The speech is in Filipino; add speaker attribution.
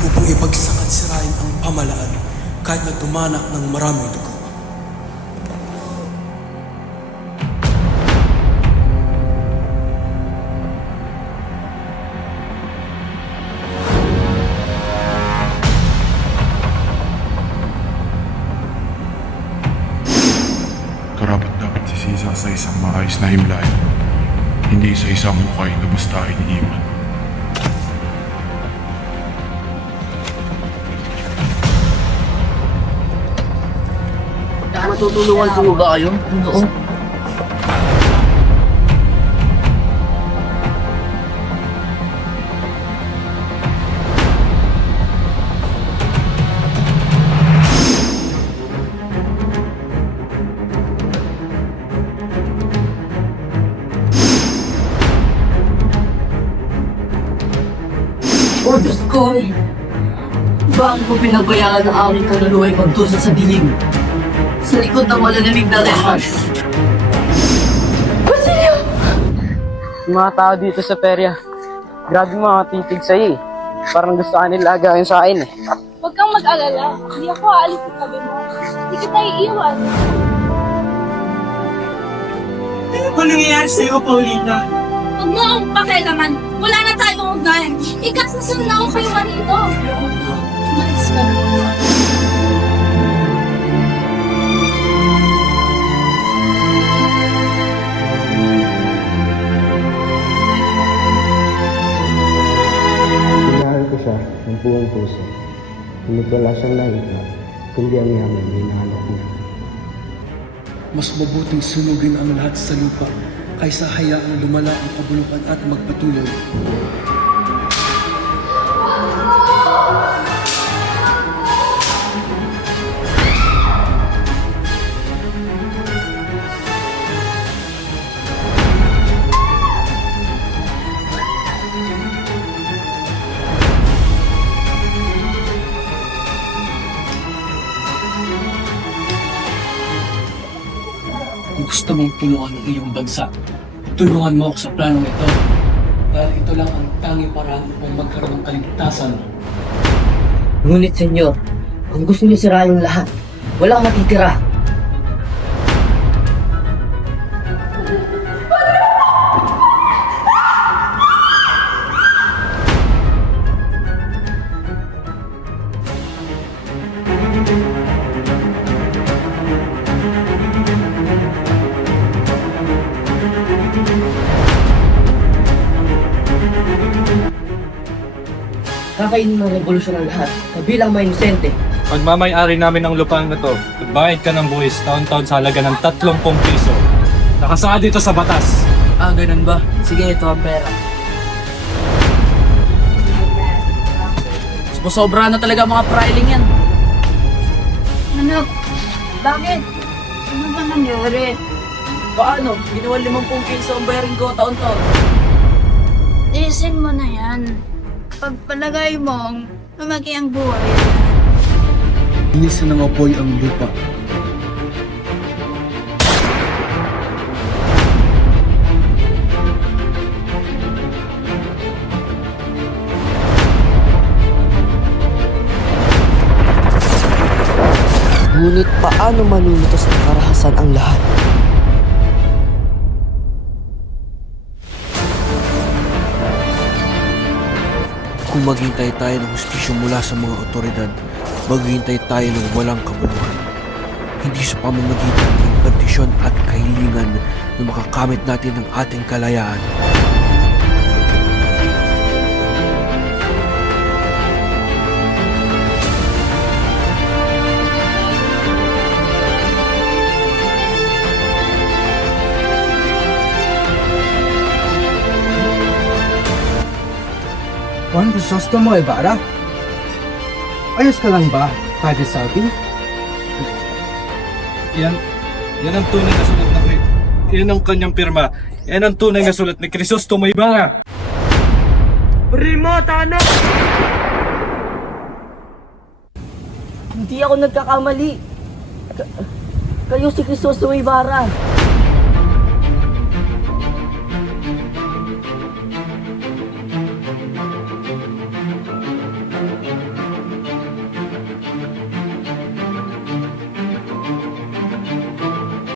Speaker 1: upang ipagsangat sirain ang pamalaan kahit na tumanak ng maraming dugo.
Speaker 2: Karapat dapat si Sisa sa isang maayos na himlayan. Hindi sa isang mukay na basta iniiwan.
Speaker 3: Matutulungan ko ba kayo? Oo. Oh, Diyos ko! Bakit mo pinabayaan ang aking kaluluwa ay sa dilim? Sa likod ng malalamig na rehas.
Speaker 4: Yung mga tao dito sa perya, grabe mga titig sa'yo eh. Parang gusto ka nila agawin sa akin eh.
Speaker 5: Huwag kang mag-alala. Hindi ako aalis sa tabi mo. Hindi kita iiwan.
Speaker 6: Ano ba nangyayari sa'yo, Paulina?
Speaker 5: Huwag mo akong pakialaman. Wala na tayong ugnayan. Ikasasunod na ako kayo manito. Umalis ka na.
Speaker 7: Siya ng buong puso. Ngunit wala siyang nakita, kundi ang yaman na hinahanap niya.
Speaker 1: Mas mabuting sunugin ang lahat sa lupa kaysa hayaang lumala ang kabulukan at magpatuloy.
Speaker 8: Gusto mong punuan ang iyong bansa, tulungan mo ako sa planong ito. Dahil ito lang ang tanging paraan upang magkaroon ng kaligtasan.
Speaker 3: Ngunit, senyor, kung gusto niyo sirain lahat, walang matitira. Kakainin ng revolusyon ang lahat, kabilang mga inosente.
Speaker 9: Pagmamayari namin ng lupahan na to, bayad ka ng buwis taon-taon sa halaga ng 30 piso. Nakasaad dito sa batas.
Speaker 3: Ah, ganun ba? Sige, ito ang pera. Sobra na talaga mga prailing yan.
Speaker 5: Anak, bakit? Ano ba nangyari?
Speaker 3: Paano? Ginawa limang piso ang bayarin ko taon-taon.
Speaker 5: Isin mo na yan. Pagpalagay mong lumaki ang buhay.
Speaker 1: Inisan ng apoy ang lupa.
Speaker 3: Ngunit paano malulutas ng karahasan ang lahat?
Speaker 10: Kung maghintay tayo ng hustisyo mula sa mga otoridad, maghintay tayo ng walang kabuluhan. Hindi sa pamamagitan ng petisyon at kahilingan na makakamit natin ng ating kalayaan.
Speaker 4: Juan Crisostomo Ibarra? Ayos ka lang ba, Padre Salvi?
Speaker 9: Yan, yan ang tunay na sulat na Cri- Yan ang kanyang pirma. Yan ang tunay na sulat ni Crisostomo Ibarra.
Speaker 3: Hindi ako nagkakamali. Ka- kayo si Crisostomo Ibarra.